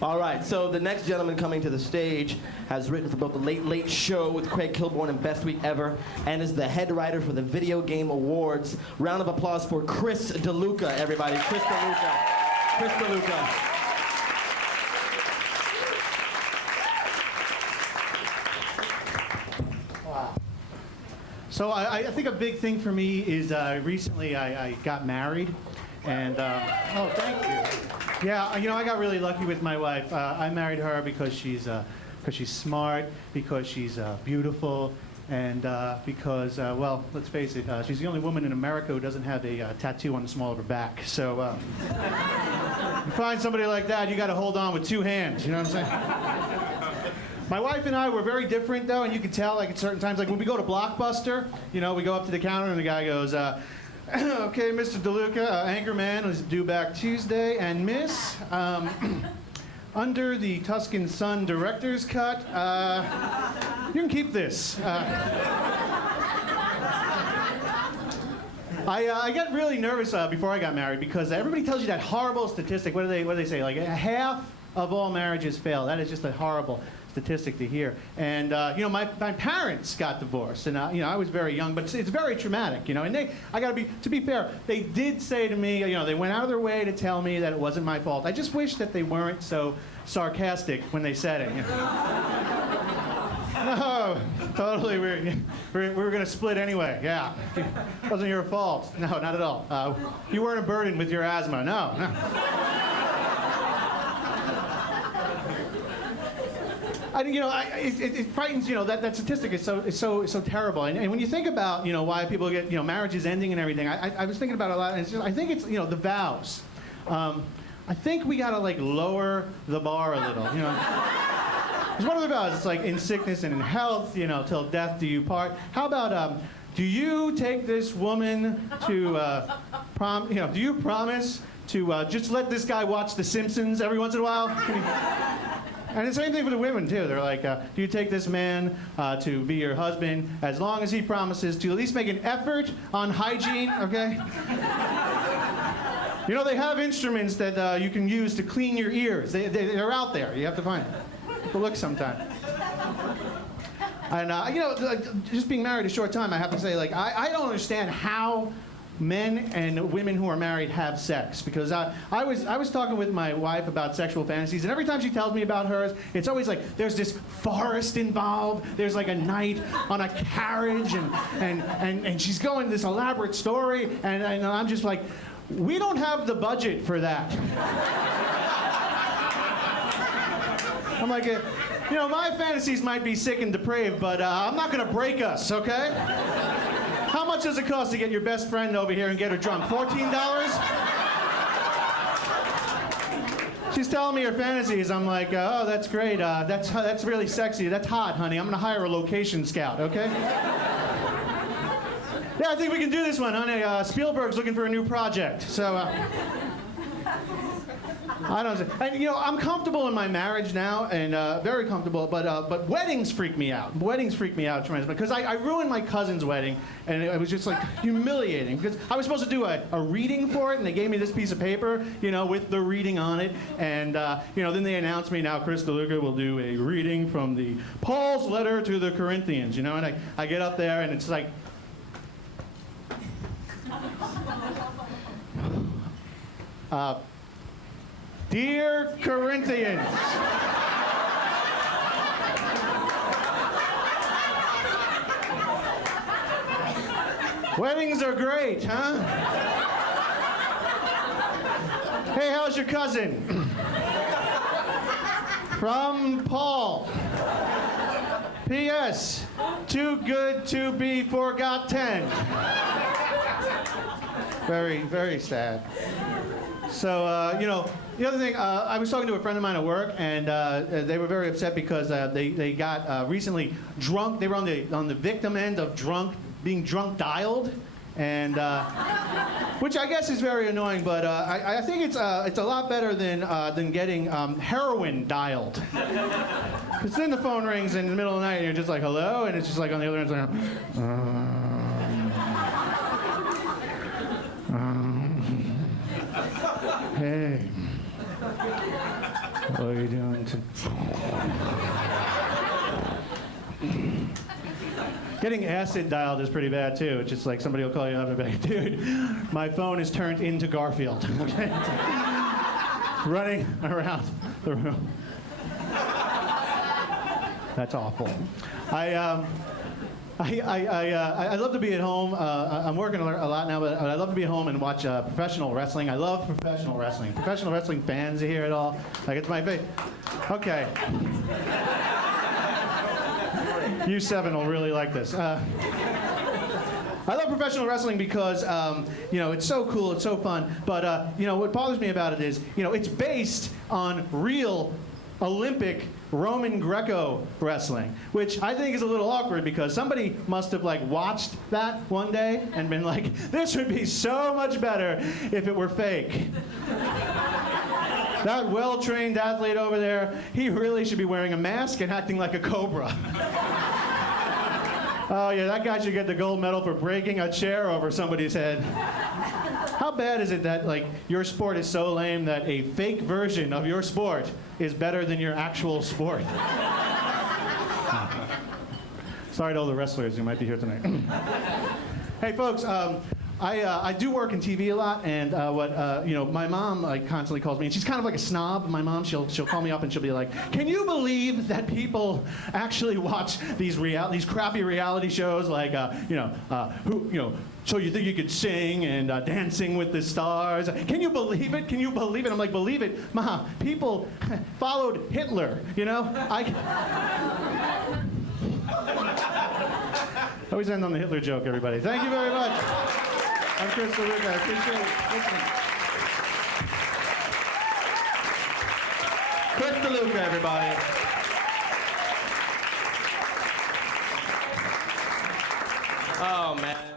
All right, so the next gentleman coming to the stage has written for both The Late Late Show with Craig Kilborn and Best Week Ever, and is the head writer for the Video Game Awards. Round of applause for Chris DeLuca, everybody. Chris DeLuca. Chris DeLuca. So I think a big thing for me is recently I got married, and oh, thank you. Yeah, you know, I got really lucky with my wife. I married her because she's smart, because she's beautiful, and because, well, let's face it, she's the only woman in America who doesn't have a tattoo on the small of her back. So you find somebody like that, you got to hold on with two hands. You know what I'm saying? My wife and I were very different, though, and you can tell, like, at certain times. Like, when we go to Blockbuster, you know, we go up to the counter, and the guy goes, okay, Mr. DeLuca, Anchorman is due back Tuesday, and Miss, under the Tuscan Sun director's cut, you can keep this. I got really nervous before I got married because everybody tells you that horrible statistic. What do they say? Like, half of all marriages fail. That is just a horrible statistic to hear. And you know, my parents got divorced, and you know, I was very young, but it's very traumatic, you know. And to be fair, they did say to me, you know, they went out of their way to tell me that it wasn't my fault. I just wish that they weren't so sarcastic when they said it. You know? No, totally. We were going to split anyway. Yeah, it wasn't your fault. No, not at all. You weren't a burden with your asthma. No. I think, you know, it frightens, you know, that statistic is so terrible. And when you think about, you know, why people get, you know, marriages ending and everything, I was thinking about it a lot, and it's just, I think it's, you know, the vows. I think we gotta, like, lower the bar a little, you know. Because one of the vows, it's like, in sickness and in health, you know, till death do you part. How about, do you take this woman to, do you promise to just let this guy watch The Simpsons every once in a while? And the same thing for the women, too. They're like, do you take this man to be your husband as long as he promises to at least make an effort on hygiene, okay? You know, they have instruments that you can use to clean your ears. They're out there. You have to find them. Take a look sometime. And, you know, just being married a short time, I have to say, like, I don't understand how men and women who are married have sex, because I was talking with my wife about sexual fantasies, and every time she tells me about hers, it's always like there's this forest involved, there's like a night on a carriage, and she's going this elaborate story, and I'm just like, we don't have the budget for that. I'm like, you know, my fantasies might be sick and depraved, but I'm not gonna break us, okay? How much does it cost to get your best friend over here and get her drunk? $14? She's telling me her fantasies. I'm like, oh, that's great. That's really sexy. That's hot, honey. I'm gonna hire a location scout, okay? Yeah, I think we can do this one, honey. Spielberg's looking for a new project, so. I don't know. And, you know, I'm comfortable in my marriage now, and very comfortable, but weddings freak me out. Weddings freak me out tremendously, because I ruined my cousin's wedding, and it was just, like, humiliating, because I was supposed to do a reading for it, and they gave me this piece of paper, you know, with the reading on it, and, you know, then they announced me, now Chris DeLuca will do a reading from the Paul's letter to the Corinthians, you know, and I get up there, and it's like, Dear Corinthians, weddings are great, huh? Hey, how's your cousin? From Paul. P.S. Too good to be forgotten. Very, very sad. So, you know, the other thing, I was talking to a friend of mine at work, and they were very upset because they got recently drunk. They were on the victim end of being drunk dialed, and which I guess is very annoying. But I think it's a lot better than getting heroin dialed. Because then the phone rings in the middle of the night, and you're just like, hello, and it's just like on the other end, it's like, hey. What are you doing Getting acid dialed is pretty bad too. It's just like somebody will call you up and be like, dude, my phone is turned into Garfield. Okay? Running around the room. That's awful. I love to be at home. I'm working a lot now, but I love to be at home and watch professional wrestling. I love professional wrestling. Professional wrestling fans here at all? Like, it's my favorite. Okay. You seven will really like this. I love professional wrestling because, it's so cool, it's so fun. But, what bothers me about it is, it's based on real Olympic Roman Greco wrestling, which I think is a little awkward because somebody must have watched that one day and been like, this would be so much better if it were fake. That well-trained athlete over there, he really should be wearing a mask and acting like a cobra. Oh yeah, that guy should get the gold medal for breaking a chair over somebody's head. How bad is it that your sport is so lame that a fake version of your sport is better than your actual sport? Sorry to all the wrestlers who might be here tonight. Hey folks, I do work in TV a lot, and my mom constantly calls me, and she's kind of like a snob. My mom, she'll call me up and she'll be like, "Can you believe that people actually watch these crappy reality shows So You Think You Could Sing and Dancing with the Stars? Can you believe it? Can you believe it?" I'm like, "Believe it, Ma. People followed Hitler. Always end on the Hitler joke, everybody. Thank you very much. I'm Chris DeLuca. I appreciate listening. Chris DeLuca, everybody. Oh, man.